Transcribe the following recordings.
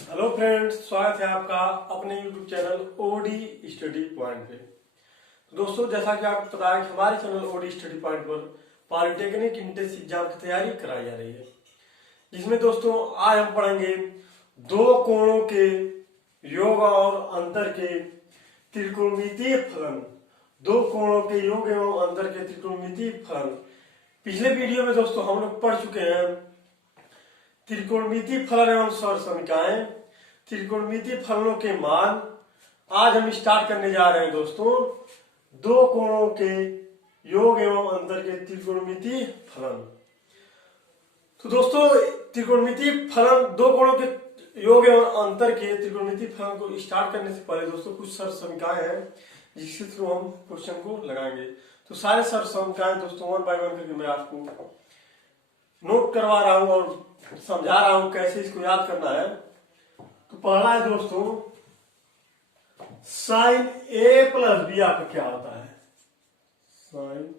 Hello friends, स्वागत है आपका अपने YouTube channel OD study point पे। तो दोस्तों, जैसा कि आपको पता है कि हमारे चैनल ओडी स्टडी पॉइंट पर पॉलिटेक्निक इंट्रेंस एग्जाम की तैयारी कराई जा रही है, जिसमें दोस्तों आज हम पढ़ेंगे दो कोणों के योग और अंतर के त्रिकोणमितीय फलन। दो कोणों के योग एवं अंतर के त्रिकोणमितीय फलन। पिछले वीडियो में दोस्तों हम लोग पढ़ चुके हैं त्रिकोणमितीय फलन एवं सौर समीकरण, त्रिकोणमितीय फलनों के मान। आज हम स्टार्ट करने जा रहे हैं दोस्तों दो कोणों के योग एवं अंतर के त्रिकोणमितीय फलन। तो दोस्तों, त्रिकोणमितीय फलन, दो कोणों के योग एवं अंतर के त्रिकोणमितीय फलन को स्टार्ट करने से पहले दोस्तों कुछ सौर समीकरण हैं जिसके थ्रू हम क्वेश्चन को लगाएंगे। तो सारे सौर समीकरण दोस्तों वन बाय वन करके मैं आपको नोट करवा रहा हूं और समझा रहा हूं कैसे इसको याद करना है। तो पहला है दोस्तों, साइन ए प्लस बी आपका क्या होता है? Sine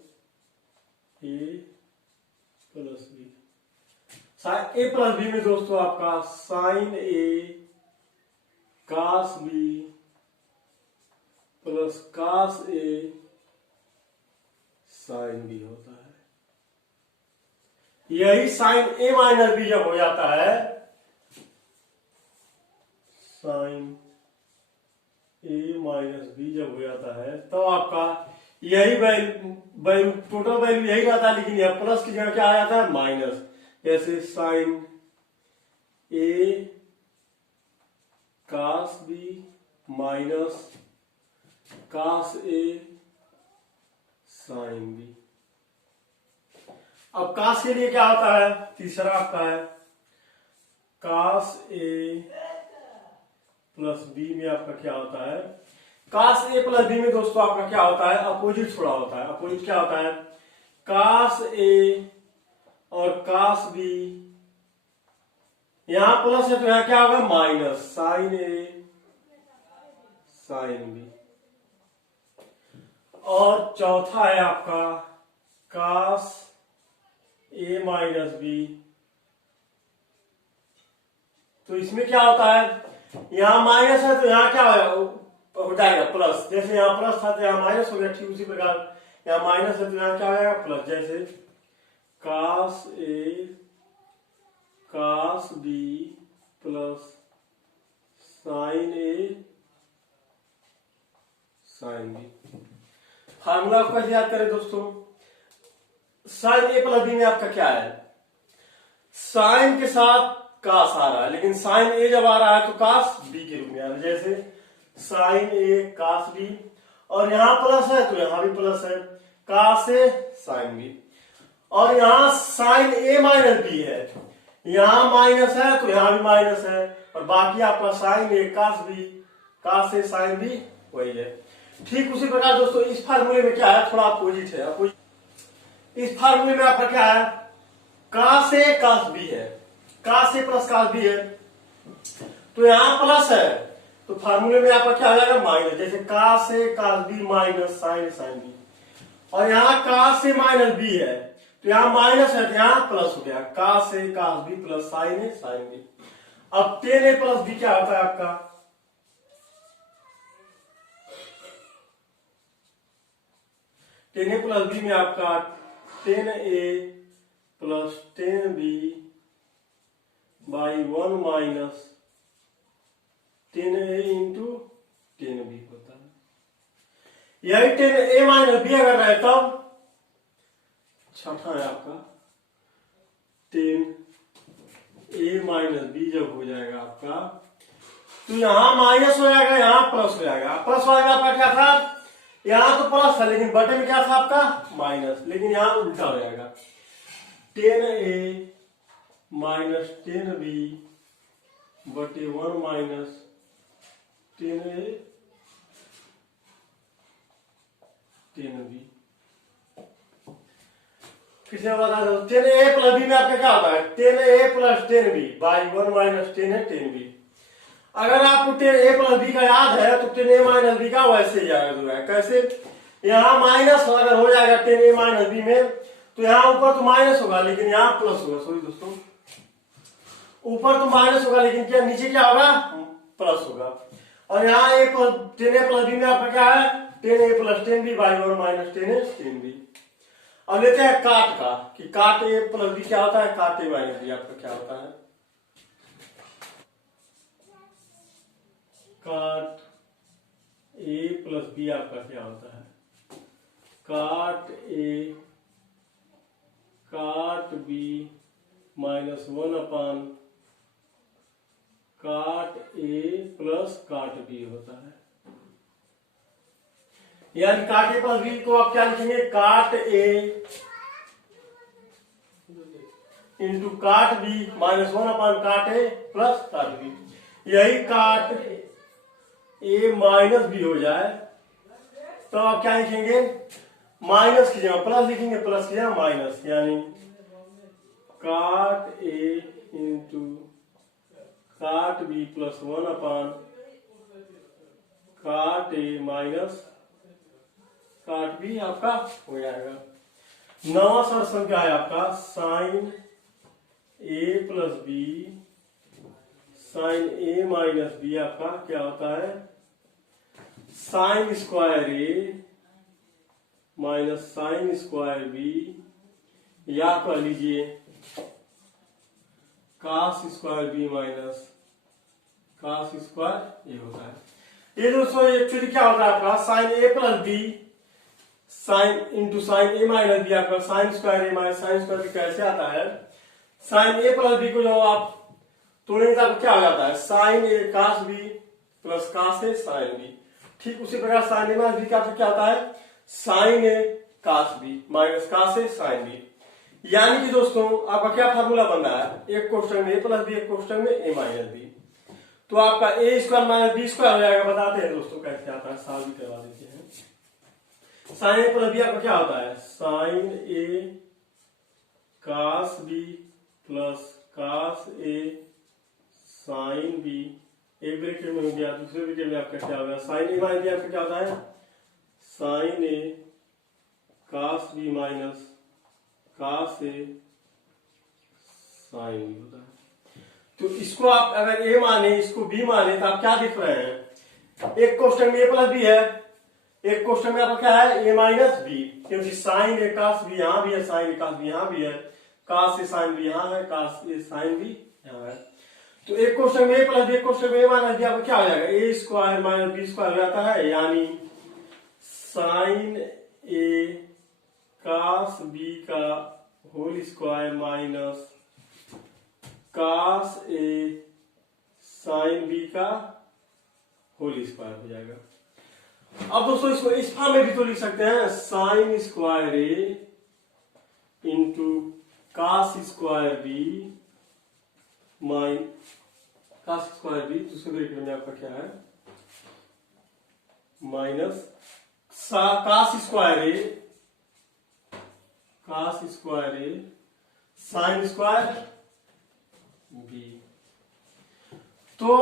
A plus B. Sine A plus B में दोस्तों आपका साइन ए कास बी प्लस कास ए साइन बी होता है। यही साइन ए माइनस बी जब हो जाता है, साइन ए माइनस बी जब हो जाता है तो आपका यही वैल्यू टोटल वैल्यू यही रहता है, लेकिन यह प्लस की जगह क्या आ जाता है? माइनस। जैसे साइन ए कास बी माइनस कास ए साइन बी। अब कास के लिए क्या होता है? तीसरा आपका है कास ए प्लस बी में आपका क्या होता है? कास ए प्लस बी में दोस्तों आपका क्या होता है? अपोजिट थोड़ा होता है। अपोजिट क्या होता है? कास ए और कास बी, यहां प्लस है तो यहां क्या होगा? Minus. Sign A sine B. और चौथा है आपका कास ए माइनस बी। तो इसमें क्या होता है? यहां माइनस है तो यहां क्या हो जाएगा? प्लस। जैसे यहां प्लस था तो यहां माइनस हो गया, ठीक उसी प्रकार यहां माइनस है तो यहां क्या हो जाएगा? प्लस। जैसे कास A cos B plus sine A sine B. Formula को कैसे याद करें दोस्तों? साइन ए प्लस बी में आपका क्या है? साइन के साथ कास आ रहा है, लेकिन साइन ए जब आ रहा है तो कास बी के रूप में आ रहा है। जैसे साइन ए कास बी, और यहां प्लस है तो यहां भी प्लस है, कास ए साइन बी। और यहां साइन ए माइनस बी है, यहां माइनस है तो यहां भी माइनस है, और बाकी आपका साइन ए कास बी कास ए साइन बी वही है। ठीक उसी प्रकार दोस्तों इस फार्मूले में क्या है? थोड़ा अपोजिट है। अपोजिट इस फार्मूले में आपका क्या है? कास ए कास बी है, cos A plus cos B है, तो यहां प्लस है तो फार्मूले में आपका क्या हो जाएगा? माइनस। जैसे कास A cos B minus sign A sine B. और यहां कास ए माइनस बी है तो यहां माइनस है तो यहां प्लस हो गया, कास A cos B plus sine A sine B. अब टेन ए प्लस बी क्या होता है आपका? टेन ए प्लस बी में आपका tan A plus tan B by one minus tan A into tan B होता है। यही टेन ए माइनस बी अगर रहे तब छठा है आपका टेन ए माइनस बी जब हो जाएगा आपका तो यहां माइनस हो जाएगा, यहां प्लस हो जाएगा। प्लस हो जाएगा आपका क्या था? यहां तो प्लस था लेकिन बटे में क्या था आपका? माइनस, लेकिन यहां उल्टा हो जाएगा। टेन ए माइनस टेन बी बटे one minus tan A tan B. फिर से बता दो, टेन ए प्लस बी में आपका क्या होता है? Tan A plus tan B by one minus tan A tan B. अगर आपको टेन ए प्लस बी का याद है तो टेन ए माइनस बी का वैसे ही जाएगा। कैसे? यहां माइनस अगर हो जाएगा टेन ए माइनस बी में तो यहां ऊपर तो माइनस होगा लेकिन यहां प्लस होगा। सॉरी दोस्तों, ऊपर तो माइनस होगा, लेकिन क्या नीचे क्या होगा, प्लस होगा। और यहाँ ए प्लस 10a प्लस बी में आपका क्या है, 10a plus 10b by 1 minus 10a 10b। अब लेते हैं काट का, कि काट ए प्लस बी क्या होता है, काट ए माइनस बी आपका क्या होता है, काट ए प्लस बी आपका क्या होता है, काट ए काट बी माइनस 1 अपान काट ए प्लस काट बी होता है। यानी काट ए प्लस बी को आप क्या लिखेंगे, काट ए इंटू काट बी माइनस 1 अपान काट ए प्लस काट बी। यही काट ए माइनस बी हो जाए तो आप क्या लिखेंगे, माइनस की जगह प्लस लिखेंगे, प्लस की जगह माइनस, यानी काट ए इंटू काट बी प्लस 1 अपान काट ए माइनस काट बी आपका हो जाएगा। नवा सर क्या है आपका, sine A plus B sine A minus B आपका क्या होता है, sine square A minus sine square B, या कर लीजिए cos square B minus cos square A होता है। ये दोस्तों एक्चुअली क्या होता है आपका, sine A plus B sine into sine A minus B आपका sine square A minus sine square B कैसे आता है, साइन ए प्लस बी को जो आप तोड़ेंगे तो क्या हो जाता है, साइन ए कास बी प्लस कास ए साइन बी। ठीक उसी प्रकार साइन ए माइनस बी का क्या होता है, साइन ए कास बी माइनस कास ए साइन बी। यानी कि दोस्तों आपका क्या फार्मूला बन रहा है, एक क्वेश्चन में ए प्लस बी, एक क्वेश्चन में ए माइनस बी, तो आपका ए स्क्वायर माइनस बी स्क्वायर हो जाएगा। बताते हैं दोस्तों कैसे आता है, साल भी करवा देते हैं। साइन ए प्लस बी आपका क्या होता है, साइन ए कास बी प्लस कास ए साइन बी, एक ब्रैकेट में हो गया, दूसरे ब्रैकेट में आपका क्या होगा, साइन ए माइनस बी आपका क्या होता है, साइन ए कास बी माइनस कास ए साइन बी होता है। तो इसको आप अगर ए माने इसको बी माने तो आप क्या देख रहे हैं, एक क्वेश्चन में ए प्लस बी है, एक क्वेश्चन में आपका क्या है, ए माइनस बी, क्योंकि साइन ए कास बी यहां भी है, साइन ए कास बी यहां भी है, कास ए साइन बी यहां है, कास ए साइन बी यहां है। तो एक क्वेश्चन में ए प्लस बी, एक क्वेश्चन में ए माइनस बी, आपका क्या हो जाएगा, ए स्क्वायर माइनस बी स्क्वायर हो जाता है, यानी साइन ए कास बी का होल स्क्वायर माइनस कास ए साइन बी का होल स्क्वायर हो जाएगा। अब दोस्तों इसको इस फॉर्म में भी तो लिख सकते हैं, sine square A into cos square B cos square B, दूसरे ब्रैकेट में आपका क्या है minus cos square A sine square B. तो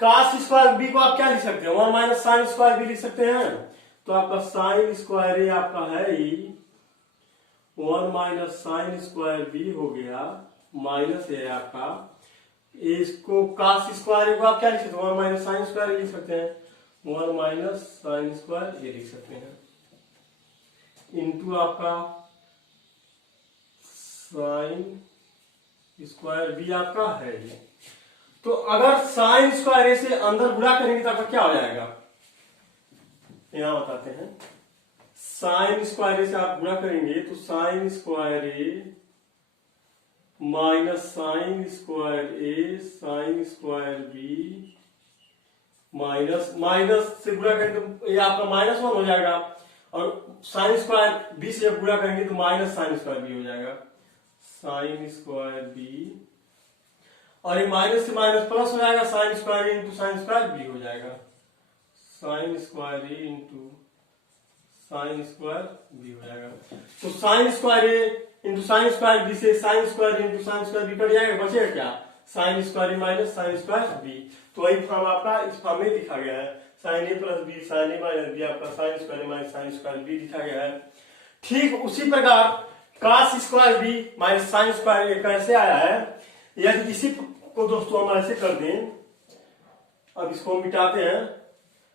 कास स्क्वायर बी को आप क्या लिख सकते हैं, 1 माइनस साइन स्क्वायर बी लिख सकते हैं। तो आपका साइन स्क्वायर ए आपका है ही 1 माइनस साइन स्क्वायर बी हो गया, माइनस है आपका इसको कास स्क्वायर ए को आप क्या लिख सकते हैं, 1 माइनस साइन स्क्वायर लिख सकते हैं, 1 माइनस साइन स्क्वायर ए लिख सकते हैं, इंटू आपका साइन स्क्वायर बी आपका है ये। तो अगर साइन स्क्वायर ए से अंदर गुणा करेंगे तो आपका क्या हो जाएगा, यहां बताते हैं, साइन स्क्वायर ए से आप गुणा करेंगे तो sine square A minus sine square A sine square B minus minus से गुणा करेंगे तो ये आपका -1 हो जाएगा, और साइन स्क्वायर बी से जब गुणा करेंगे तो माइनस साइन स्क्वायर बी हो जाएगा, साइन स्क्वायर बी, और ये माइनस से माइनस प्लस हो जाएगा, sine square A into sine square B हो जाएगा, sine square A into sine square B हो जाएगा। तो sine square A into sine square B से sine square into sine square B cut जाएगा, बचेगा क्या, sine square A minus sine square B. तो वही फॉर्म आपका इस फॉर्म में लिखा गया है, sine A plus B sine A minus B आपका sine square A minus sine square B लिखा गया है। ठीक उसी प्रकार cos square B minus sine square A कैसे आया है, यदि इसी को दोस्तों हम ऐसे कर दें, अब इसको हम मिटाते हैं।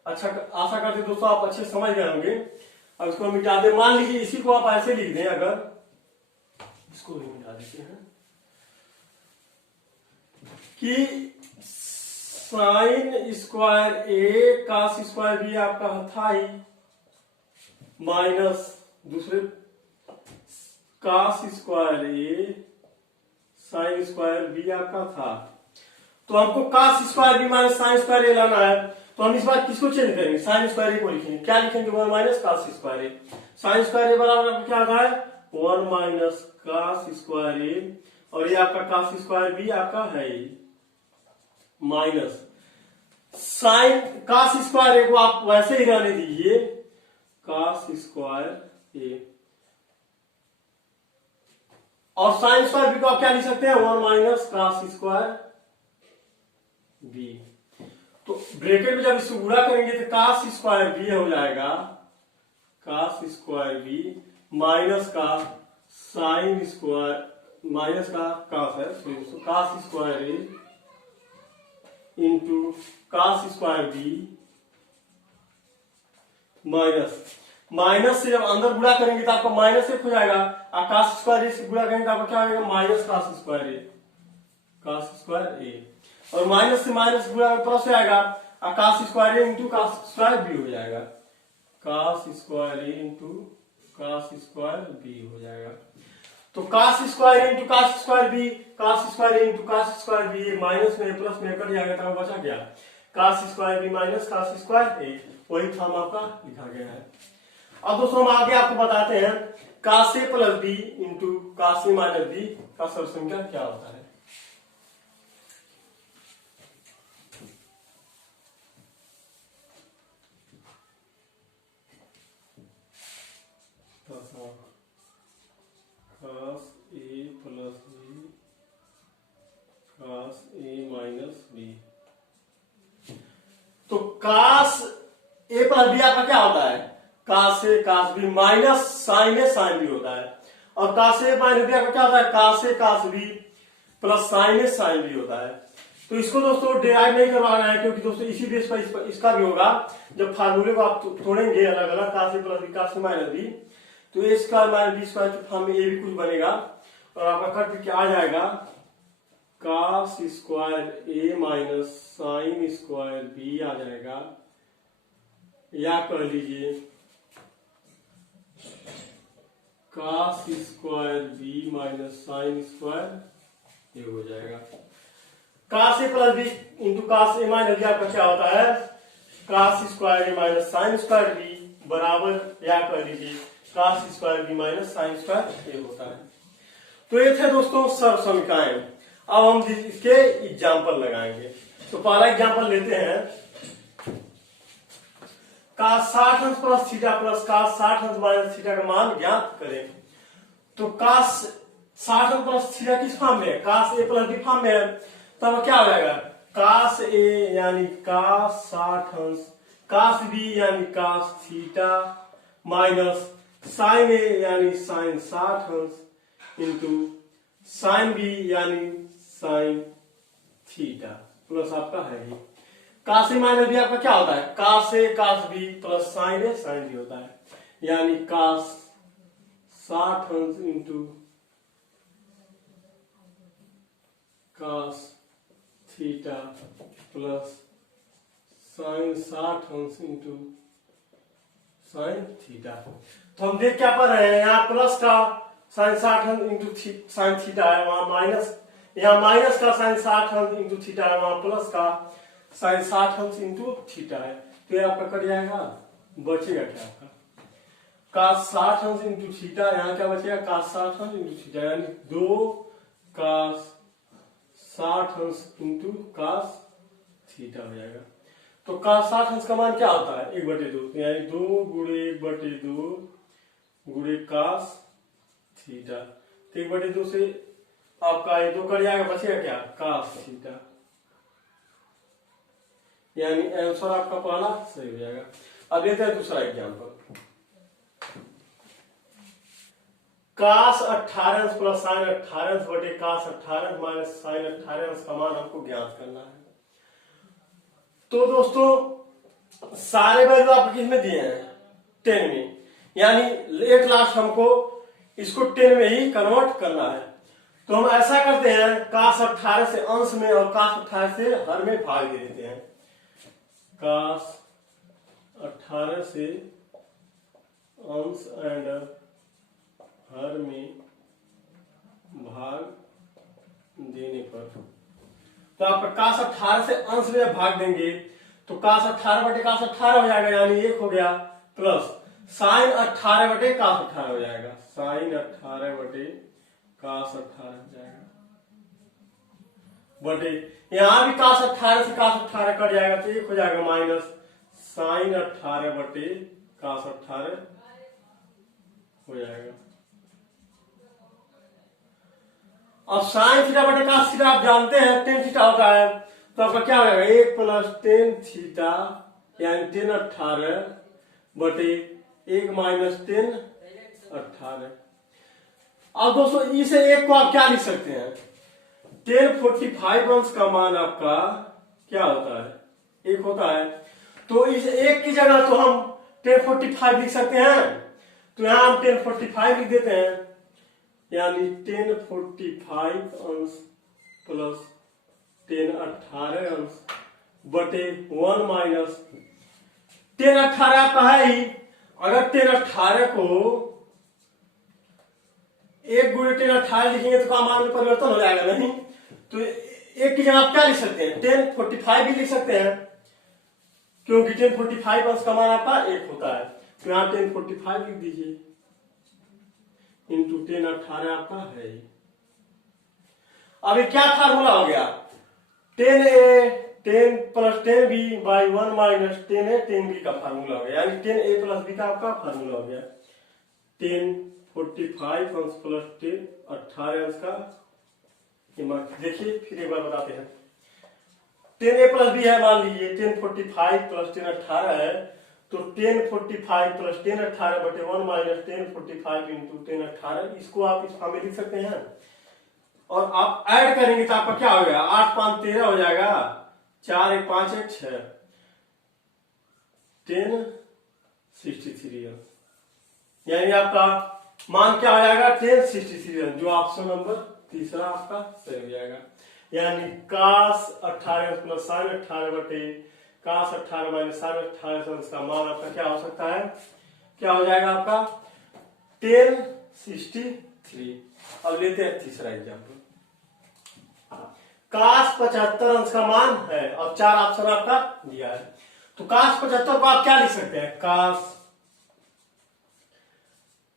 अच्छा, आशा करते दोस्तों आप अच्छे समझ गए होंगे। अब इसको मिटा दे, मान लीजिए इसी को आप ऐसे लिख दें, अगर इसको भी मिटा देते हैं कि sine square A cos square B आपका था ही, माइनस दूसरे cos square A sine square B आपका था। तो हमको cos square B minus sine square A लाना है, तो हम इस बार किसको चेंज करेंगे, साइन स्क्वायर ए को लिखेंगे। क्या लिखेंगे, 1 minus cos square A. Sine square ए बराबर आपको क्या आता है, 1 माइनस कास स्क्वायर ए, और ये आपका कास स्क्वायर बी आपका है माइनस साइन कास स्क्वायर ए को आप वैसे ही रहने दीजिए, कास स्क्वायर ए, और साइन स्क्वायर बी को आप क्या लिख सकते हैं, 1 माइनस कास स्क्वायर बी। तो ब्रैकेट में जब इसको गुणा करेंगे तो कास स्क्वायर बी हो जाएगा, कास स्क्वायर बी माइनस का साइन स्क्वायर, माइनस का कास है, cos square A into cos square B minus से जब अंदर गुणा करेंगे तो आपका माइनस 1 हो जाएगा, और कास स्क्वायर ए से गुणा करेंगे तो आपका क्या होगा, minus cos square A, cos square A, और माइनस से माइनस गुणा प्लस हो जाएगा, और cos square A into cos square B हो जाएगा, cos square A into cos square B हो जाएगा। तो cos square into cos square B, cos square into cos square B, minus में प्लस में कट जाएगा, तो बचा गया cos square B minus cos square A, वही फॉर्म आपका लिखा गया है। अब दोस्तों हम आगे आपको बताते हैं कास A plus B into cos A minus B का सब संख्या क्या होता है। Cos A plus B cos A minus B. तो कास ए प्लस बी आपका क्या होता है, cos A cos B minus sign A sine B होता है, और कास ए माइनस बी आपका क्या होता है, cos A cos B plus sine A sine B होता है। तो इसको दोस्तों डिराइव नहीं करवाना है, क्योंकि दोस्तों इसी बेस पर इसका भी होगा। जब फार्मूले को आप तोड़ेंगे अलग अलग, कास A plus B cos A minus B, तो ए स्क्वायर माइनस बी स्क्वायर के फॉर्म में ए भी कुछ बनेगा, और आपका कट के आ जाएगा cos square A minus sine square B आ जाएगा, या कह लीजिए cos square B minus sine square ये हो जाएगा। Cos A plus B into cos A minus B आपका क्या होता है, cos square A minus sine square B बराबर, या कह लीजिए cos square B minus sine square A होता है। तो ये थे दोस्तों सर्व समीकरण। अब हम इसके एग्जाम्पल लगाएंगे। तो पहला एग्जाम्पल लेते हैं, कास 60 अंश प्लस थीटा प्लस कास 60 अंश माइनस थीटा का मान ज्ञात करें। तो कास 60 अंश प्लस थीटा किस फॉर्म में है, cos A plus B form में है, तब क्या हो जाएगा, कास ए यानी कास 60 अंश, कास बी यानी कास थीटा माइनस साइन ए यानी साइन 60 अंश इंटू साइन बी यानी साइन थीटा प्लस आपका है ही कास ए माइनस बी आपका क्या होता है, cos A cos B plus sine A sine B होता है, यानी कास 60 अंश into cos theta plus sine 60 अंश इंटू साइन थीटा। तो हम देख क्या पा रहे हैं, यहाँ प्लस का साइन 60 अंश इंटू साइन थीटा है, वहां माइनस, यहाँ माइनस का साइन 60 अंश इंटू थीटा है, वहां प्लस का साइन 60 अंश इंटू थीटा है। तो ये आपका कट जाएगा, बचेगा क्या आपका कास 60 अंश इंटू थीटा, यहाँ क्या बचेगा कास 60 अंश इंटू थीटा, यानी 2 कास 60 अंश इंटू कास थीटा हो जाएगा। तो कास 60 अंश का मान क्या होता है, 1/2, यानी 2 गुणे 1/2 गुणे कास थीटा। तो 1/2 से आपका ये 2 कट जाएगा, बचेगा क्या कास थीटा, यानी आंसर आपका पहला सही हो जाएगा। अब लेते हैं दूसरा एग्जाम्पल। कास 18 अंश प्लस साइन 18 अंश बटे कास 18 अंश माइनस साइन 18 अंश का मान हमको ज्ञात करना है। तो दोस्तों सारे वैल्यू आपको किसमें दिए हैं? 10 में, यानी एक लास्ट हमको इसको 10 में ही कन्वर्ट करना है। तो हम ऐसा करते हैं, कास 18 से अंश में और कास 18 से हर में भाग दे देते हैं। कास 18 से अंश एंड हर में भाग देने पर, तो आपका कास 18 से अंश में भाग देंगे तो कास 18 बटे कास 18 हो जाएगा, यानी 1 हो गया, प्लस साइन 18 बटे कास 18 हो जाएगा, साइन 18 बटे कास 18 हो जाएगा, बटे यहां भी कास 18 से कास 18 कट जाएगा तो 1 हो जाएगा, माइनस साइन 18 बटे कास 18 हो जाएगा। अब साइन थीटा बटे कास थीटा आप जानते हैं टेन थीटा होता है, तो आपका क्या हो जाएगा 1 प्लस टेन थीटा, यानी टेन 18 बटे 1 माइनस टेन 18। अब दोस्तों इसे एक को आप क्या लिख सकते हैं, टेन 45 अंश का मान आपका क्या होता है 1 होता है, तो इस 1 की जगह तो हम 1045 लिख सकते हैं, तो यहां हम 1045 लिख देते हैं, यानी 1045 अंश प्लस 1018 अंश बटे 1 माइनस 1018 आपका है ही। अगर 1018 को 1 गुणे 1018 लिखेंगे तो मान में परिवर्तन हो जाएगा नहीं, तो 1 की जगह आप क्या लिख सकते हैं 1045 भी लिख सकते हैं, क्योंकि 1045 अंश का मान आपका 1 होता है, तो यहां 1045 लिख दीजिए, इंटू 1018 आपका है। अभी क्या फार्मूला हो गया, 10a 10 plus 10b by 1 minus 10a 10b का फार्मूला हो गया, यानी 10a प्लस b का आपका फार्मूला हो गया, 1045 अंश प्लस 1018 अंश का। देखिए फिर एक बार बताते हैं, 10a प्लस b है, मान लीजिए 1045 प्लस 1018 है, तो 1045 प्लस 1018 बटे 1 माइनस 1045 इंटू 1018, इसको आप इस फॉर्म में लिख सकते हैं, और आप ऐड करेंगे तो आपका क्या हो गया 8 5 13 हो जाएगा, 4 1 5 1 6 1063, यानी आपका मान क्या हो जाएगा 1063, जो ऑप्शन नंबर तीसरा आपका सही हो जाएगा, यानी कास 18 प्लस साइन 18 बटे कास 18 माइनस साइन 18 अंश का मान आपका क्या हो सकता है, क्या हो जाएगा आपका 1063। अब लेते हैं तीसरा एग्जाम्पल, कास 75 अंश का मान है और 4 ऑप्शन आपका दिया है, तो कास 75 को आप क्या लिख सकते हैं, कास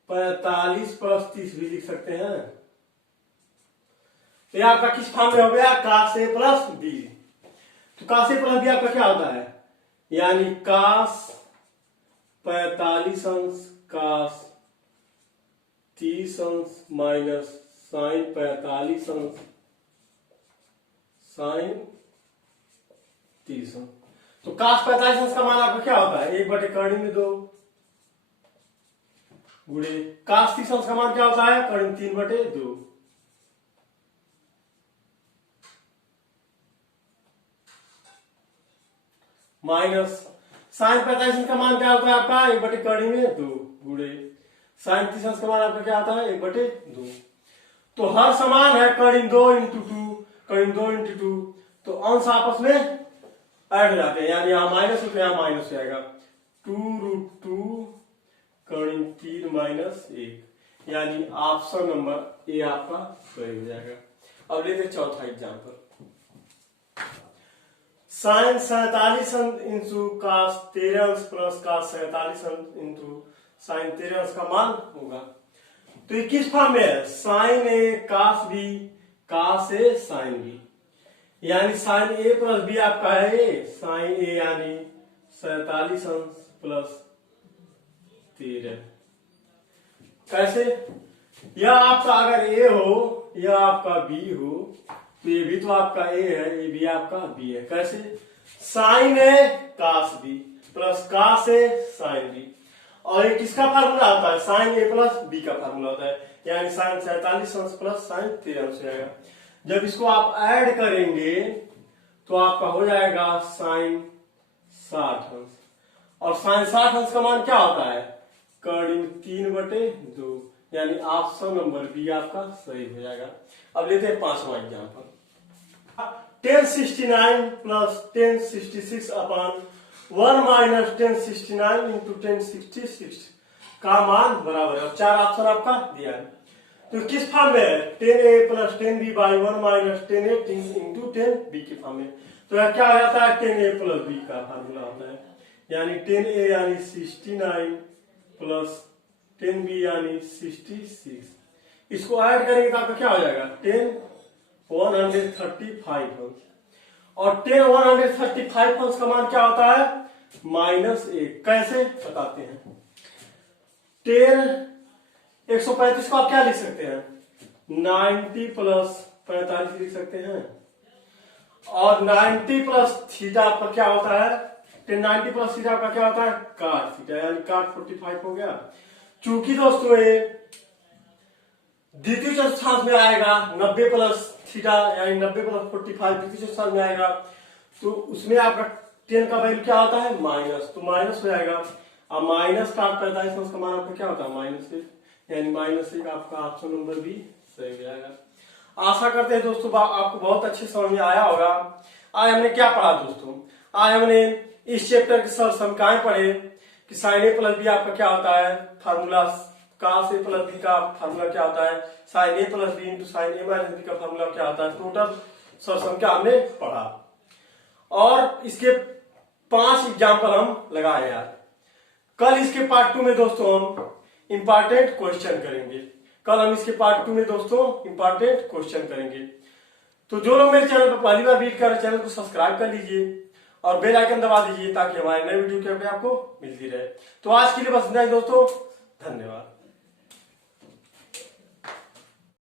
45 प्लस 30 भी लिख सकते हैं, तो यह आपका किस फॉर्म में हो गया कास ए प्लस बी, तो कास ए प्लस बी आपका क्या होता है, यानी कास 45 अंश कास 30 अंश माइनस साइन 45 अंश साइन 30 अंश, तो कास 45 अंश का मान आपका क्या होता है 1 बटे कर्ण में 2 गुणे कास 30 अंश का मान क्या होता है कर्ण 3 बटे 2, माइनस साइन 45 का मान क्या होता है आपका 1 बटे कर्ण में 2 गुणे साइन 30 का मान आपका क्या आता है 1 बटे 2, तो हर समान है कर्ण 2 इंटू 2 कर्ण 2 इंटू 2, तो अंश आपस में ऐड हो जाते हैं, यानी यहाँ माइनस हो तो यहाँ माइनस हो जाएगा 2√2 कर्ण 3 माइनस 1, यानी ऑप्शन नंबर ए आपका सही हो जाएगा। अब लेते चौथा एग्जाम्पल, साइन 47 इंटू कास 13 अंश प्लस कास 47 इंटू साइन 13 अंश का मान होगा, तो ये किस फॉर्म में है साइन ए कास बी कास ए साइन बी, यानी साइन ए प्लस बी आपका है साइन ए, यानी 47 अंश प्लस 13, कैसे, यह आपका अगर ए हो यह आपका बी हो, तो ये भी तो आपका ए है, ये भी आपका बी है, कैसे साइन ए कास बी प्लस कास ए साइन बी, और ये किसका फार्मूला होता है, साइन ए प्लस बी का फार्मूला होता है, यानी साइन 47 अंश प्लस साइन 13 अंश हो जाएगा। जब इसको आप ऐड करेंगे तो आपका हो जाएगा साइन 60 अंश, और साइन 60 अंश का मान क्या होता है, कर्ण 3/2, यानी ऑप्शन नंबर बी आपका सही हो जाएगा। अब लेते हैं 5वां example. 1069 plus 1066 upon 1 minus 1069 into 1066 का मान बराबर है, और 4 ऑप्शन आपका दिया है। तो किस फॉर्म में है, 10a plus 10b by 1 minus 10a into 10b के फॉर्म में। तो यह क्या हो जाता है, 10a प्लस b का फार्मूला होता है, यानी 10a यानी 69 प्लस 10b यानी 66। इसको ऐड करेंगे तो आपका क्या हो जाएगा, 10 135 अंश, और 10 135 अंश का मान क्या होता है, -1। कैसे बताते हैं, 10 135 को आप क्या लिख सकते हैं, 90 प्लस 45 लिख सकते हैं, और 90 प्लस थीटा आपका क्या होता है, 1090 प्लस थीटा का क्या होता है, cot थीटा, यानी cot 45 हो गया। चूंकि दोस्तों ये द्वितीय चतुर्थांश में आएगा, 90 प्लस थीटा यानी 90 प्लस 45 द्वितीय चतुर्थांश में आएगा, तो उसमें आपका 10 का वैल्यू क्या होता है, माइनस, तो माइनस हो जाएगा। अब माइनस cot 45 अंश का मान आपका क्या होता है, -1, यानी -1 आपका ऑप्शन नंबर बी सही हो जाएगा। आशा करते हैं दोस्तों आपको बहुत अच्छे समझ में आया होगा। आज हमने क्या पढ़ा दोस्तों, आज हमने इस चैप्टर के सब समकाएं पढ़े कि साइन ए प्लस बी आपका क्या होता है, फार्मूला cos ए प्लस बी का फार्मूला क्या होता है, sine A plus B into sine A minus B का फार्मूला क्या होता है, टोटल सब समका हमने पढ़ा, और इसके 5 एग्जाम्पल हम लगाए यार। कल इसके पार्ट 2 में दोस्तों हम इंपॉर्टेंट क्वेश्चन करेंगे, कल हम इसके पार्ट 2 में दोस्तों इंपॉर्टेंट क्वेश्चन करेंगे। तो जो लोग मेरे चैनल पर पहली बार विजिट कर रहे हैं, चैनल को सब्सक्राइब कर लीजिए और बेल आइकन दबा दीजिए ताकि हमारे नए वीडियो की अपडेट आपको मिलती रहे। तो आज के लिए बस इतना ही दोस्तों, धन्यवाद।